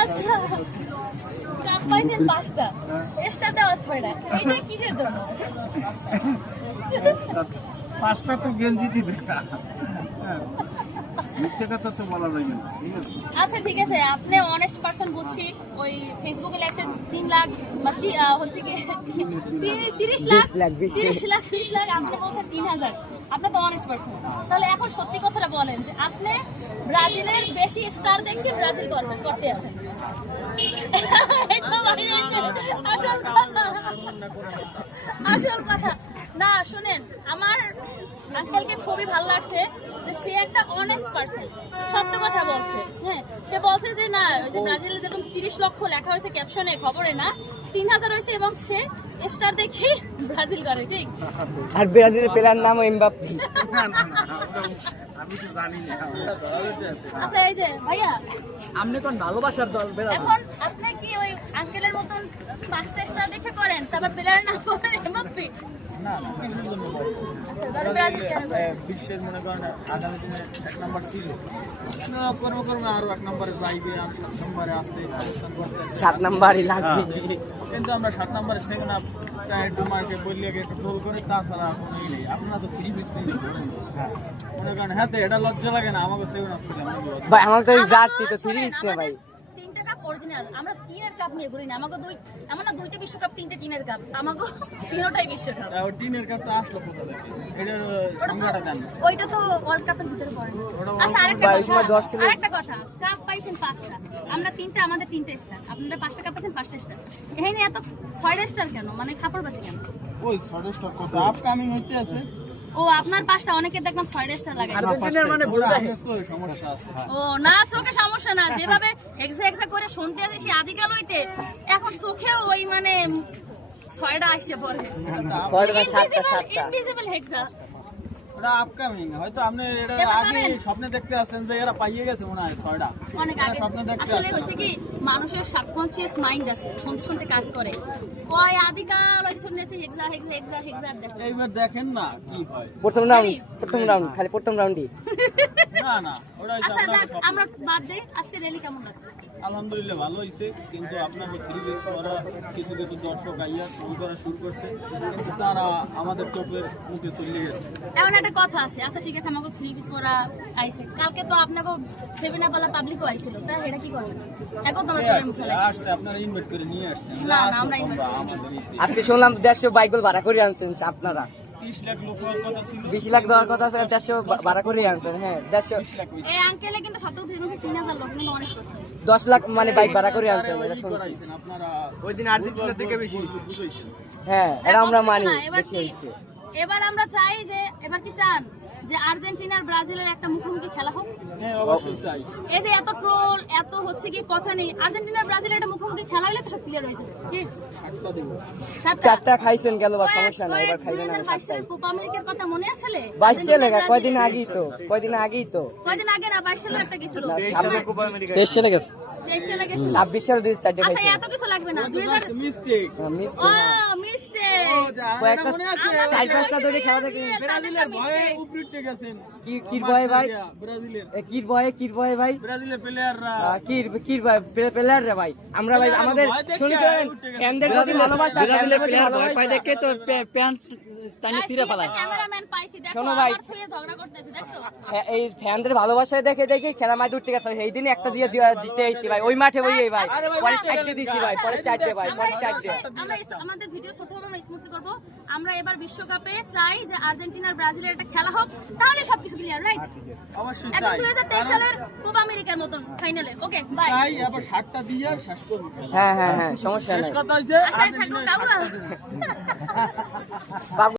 আচ্ছা কাপ পাইছেন 5টা এক্সট্রা দেওয়া 6টা এটা কিসের জন্য 5টা তো গেঞ্জি দিবে মিথ্যে কথা তো বলা যাবে না ঠিক আছে আচ্ছা ঠিক আছে আপনি অনেস্ট পারসন বুঝছি ওই ফেসবুকে লেখছেন 3 লাখ বা হচ্ছে কি 30 লাখ 20 লাখ আপনি বলছেন 3000 আপনি তো অনেস্ট পারসন তাহলে এখন সত্যি কথাটা বলেন যে আপনি ব্রাজিলের বেশি স্টার দেখে ব্রাজিল করতে আছেন আসল কথা না শুনেন আমার আঙ্কেলকে খুবই ভালো লাগছে যে সে একটা অনেস্ট পারসন সত্য কথা বলছে হ্যাঁ সে বলছে যে না ওই যে ব্রাজিলে যেরকম 30 লক্ষ লেখা হয়েছে ক্যাপশনে খবরে না 3000 হয়েছে এবং সে স্টার দেখে ব্রাজিল করে ঠিক আর ব্রাজিলের প্লেয়ার নাম এমবাপ্পে আমি তো জানি না আচ্ছা এই যে ভাইয়া আপনি কোন ভালোবাসার দল এখন আপনি কি ওই আঙ্কেলের মতন 5টা স্টার দেখে করেন তারপর প্লেয়ার নাম বলেন এমবাপ্পে না না কিসের জন্য বিশ্বের মনে করেন আগামী দিনে 1 নম্বর ছিল কর্মকর্মে আরো 1 নম্বরে যাইবে আর 7 নম্বরে আছে 7 নম্বরই লাগবে কিন্তু আমরা 7 নম্বরে সেকেন্ড আপ ডুমাকে বললে একটু টোল করে তাছাড়া কোনোই নেই আপনারা তো ফ্রি বিস্তি মনে করেন হ্যাঁ এটা লজ্জা লাগে না আমাকে সেকেন্ড আপ ছিল ভাই আমার তো জার্সি তো 30 নে ভাই 3টা কাপ অরিজিনাল আমরা 3এর কাপ নিয়ে ঘুরি না আমাকে আমার না 2টা বিশ্বকাপ 3টা টিনের কাপ আমাকে 3টাই বিশ্বকাপ আর টিনের কাপটা আসলো কোথা থেকে এটার সংজ্ঞাটা দেন ওইটা তো ওয়ার্ল্ড কাপের ভিতরে পড়ে আচ্ছা আরেকটা কথা কাপ পাইছেন 5টা আমরা 3টা আমাদের 3টা স্টার আপনারা 5টা কাপ পাইছেন 5টা স্টার এখানে এত 6টা স্টার কেন মানে খাপড়বাজি কেন ওই 6টা স্টার কত আপকামিং হইতে আছে ও আপনার 5টা অনেকে দেখলাম 6টা স্টার লাগে আর্জেন্টিনার মানে ভুল দেখে সমস্যা আছে ও না চোখে সমস্যা না যেভাবে হেক্সা করে শুনতে আছে সে আদিকাল হইতে এখন চোখেও ওই মানে 6টা আসছে পরে 6টা ইনভিজিবল হেক্সা ওটা আপকামিং হয়তো আপনি এটা আগে স্বপ্নে দেখতে আছেন যে এরা পাইয়ে গেছে মনে হয় 6টা অনেক আগে স্বপ্নে দেখতে আসলে হচ্ছে কি মানুষের সাবকনসিয়াস মাইন্ড আছে শুনতে শুনতে কাজ করে ওই আদিকাল ওই শুনেছে হেক্সা দেখো এইবার দেখেন না কি হয় প্রথম রাউন্ড খালি প্রথম রাউন্ডই না না ওটা আচ্ছা যাক আমরা বাদ দেই আজকে র্যালি কেমন লাগছে আলহামদুলিল্লাহ ভালো হয়েছে কিন্তু আপনার থ্রি বেস করা কিছু দর্শক আইয়া শুরু করা শুরু করছে কিন্তু তারা আমাদের চোখের মুখে চলে গেছে এমন একটা কথা আছে আচ্ছা ঠিক আছে আমাকে 3 পিস পরা আইছে কালকে তো আপনাকে 7 আপ वाला পাবলিকও আইছিল তাই এটা কি করবেন এখন তোমার প্রবলেম চলে আসছে আপনারা ইনভাইট করে নিয়ে আসছেন না আমরা ইনভাইট আজকে শুনলাম 150 বাইক ভাড়া করে আনছেন আপনারা 30 লাখ লোক হওয়ার কথা ছিল 20 লাখ দেওয়ার কথা আছে 150 ভাড়া করে আনছেন হ্যাঁ 150 এই আঙ্কেলে কিন্তু সত্য থেকে 3000 লোক কিন্তু অনেক করছে 10 লাখ মানে বাইক ভাড়া করে আনছেন এটা শুনছি করাইছেন আপনারা ওই দিন আর্জেন্টিনা থেকে বেশি বুঝাইছেন হ্যাঁ এটা আমরা মানি এবার বেশি কি হইছে এবার আমরা চাই যে এবার কি চান যে আর্জেন্টিনার ব্রাজিলের একটা মুখোমুখি খেলা হোক হ্যাঁ অবশ্যই চাই এই যে এত ট্রোল এত হচ্ছে কি পছানি আর্জেন্টিনার ব্রাজিলের একটা মুখোমুখি খেলা হলে তো সব ক্লিয়ার হয়ে যাবে কি 7টা দিন 4টা খাইছেন গেল বা সমস্যা নাই এবার খাইবেন না 2022 সালের কোপা আমেরিকার কথা মনে আছে 22 সালে কয়দিন আগেই তো কয়দিন আগে না 22 সালে একটা গেছিল 23 সালে গেছে 23 সালে গেছিল 26 সালে 4টা আচ্ছা খাইছেন এত কিছু লাগবে না 2000 মিস্টেক মিস ও মিস্টেক কয়েকটা মনে আছে 4-5টা ধরে খেলা দেখে ব্রাজিলের ভয়ে উপরিতে গেছেন কি ভয় ভাই ব্রাজিলের কি ভয় ভাই ব্রাজিলের প্লেয়াররা কি ভাই প্লেয়ার রে ভাই আমরা ভাই আমাদের শুনছেন ফ্যানদের প্রতি ভালোবাসা ফ্যানদের প্রতি ভালোবাসা দেখে তো প্যান্ট টানি ছিঁড়ে ফেলায় ক্যামেরাম্যান পাইছি দেখো শোনো ভাই। আমার ছুঁয়ে ঝগড়া করতেছে দেখছো এই ফ্যানদের ভালোবাসায় দেখে খেলা মাঠে উঠতে গেছে এই দিনে একটা দিয়ে দিতে আইছি ভাই ওই মাঠে বই ভাই পরে 4টে দিছি ভাই পরে 4টে ভাই পরে 4টে আমরা আমাদের ভিডিও ছোট হবে আমরা স্মুথলি করব আমরা এবার বিশ্বকাপে চাই যে আর্জেন্টিনার ব্রাজিলের একটা খেলা হোক তাহলে সবকিছু ক্লিয়ার রাইট অবশ্যই একদম চাই 2023 সালের কোপা আমেরিকার মতন ফাইনালে ওকে বাই চাই আবার 7টা দিয়ে শেষ করব হ্যাঁ সমস্যা শেষ নাই কথা হইছে আশায় থাকো কাউরা বাবু